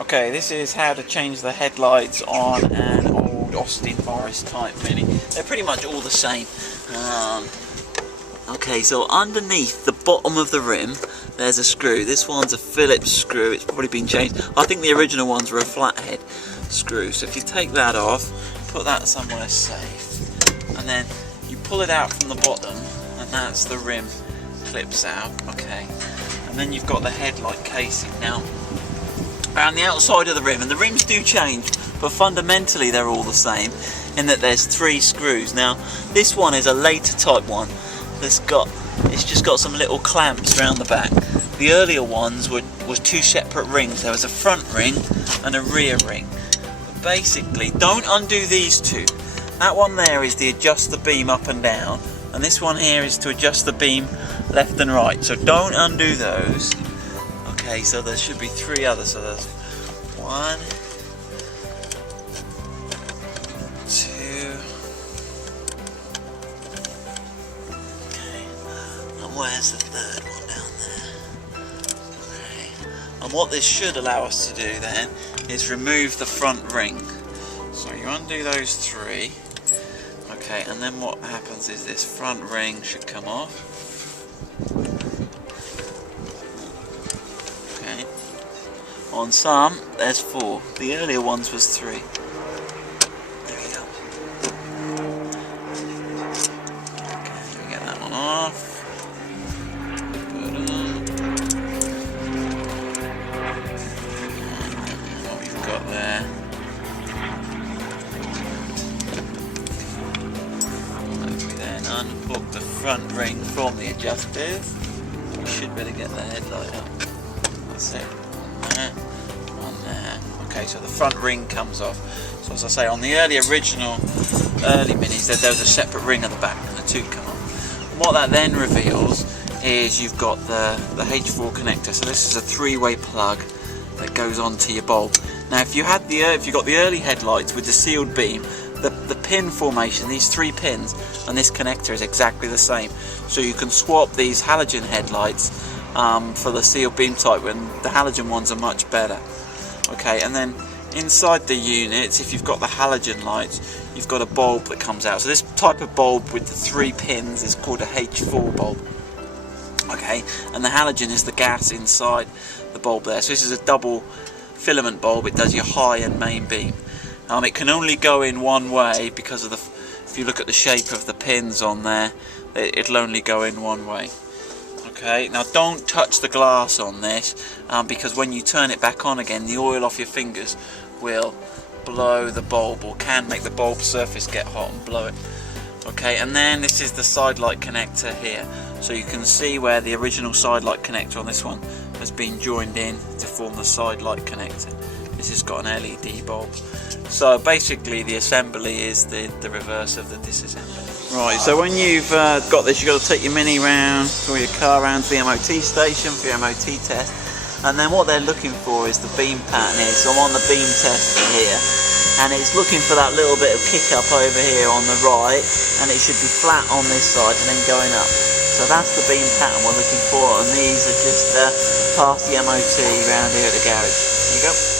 Okay, this is how to change the headlights on an old Austin Morris type Mini. They're pretty much all the same. Okay, so underneath the bottom of the rim, there's a screw. This one's a Phillips screw. It's probably been changed. I think the original ones were a flathead screw. So if you take that off, put that somewhere safe, and then you pull it out from the bottom, and that's the rim clips out. Okay, and then you've got the headlight casing. Now, around the outside of the rim, and the rims do change, but fundamentally they're all the same in that there's 3 screws. Now, this one is a later type one. It's just got some little clamps around the back. The earlier ones was 2 separate rings. There was a front ring and a rear ring. But basically, don't undo these 2. That one there is to adjust the beam up and down, and this one here is to adjust the beam left and right. So don't undo those. Okay, so there should be 3 others. So there's 1, 2. Where's the 3rd one down there? Okay. And what this should allow us to do then is remove the front ring. So you undo those 3. Okay, and then what happens is this front ring should come off. Okay. On some, there's 4. The earlier ones was 3. There we go. Okay, we get that one off. Unhook the front ring from the adjusters. We should really get the headlight up. That's it. On there. Okay, so the front ring comes off. So as I say, on the early Minis, there was a separate ring at the back, and the 2 come off. And what that then reveals is you've got the H4 connector. So this is a 3-way plug that goes onto your bulb. Now, if you got the early headlights with the sealed beam, the pin formation, these 3 pins and this connector is exactly the same. So you can swap these halogen headlights for the sealed beam type, when the halogen ones are much better. Okay, and then inside the units, if you've got the halogen lights, you've got a bulb that comes out. So this type of bulb with the 3 pins is called a H4 bulb. Okay, and the halogen is the gas inside the bulb there. So this is a double filament bulb. It does your high and main beam. It can only go in one way because of if you look at the shape of the pins on there, it'll only go in one way. Okay, now don't touch the glass on this, because when you turn it back on again, the oil off your fingers will blow the bulb, or can make the bulb surface get hot and blow it. Okay, and then this is the side light connector here. So you can see where the original side light connector on this one has been joined in to form the side light connector. This has got an LED bulb. So basically the assembly is the reverse of the disassembly. Right, so when you've got this, you've got to take your Mini round, or your car round to the MOT station for your MOT test. And then what they're looking for is the beam pattern here. So I'm on the beam tester here, and it's looking for that little bit of kick up over here on the right, and it should be flat on this side and then going up. So that's the beam pattern we're looking for, and these are just past the MOT round here at the garage. There you go.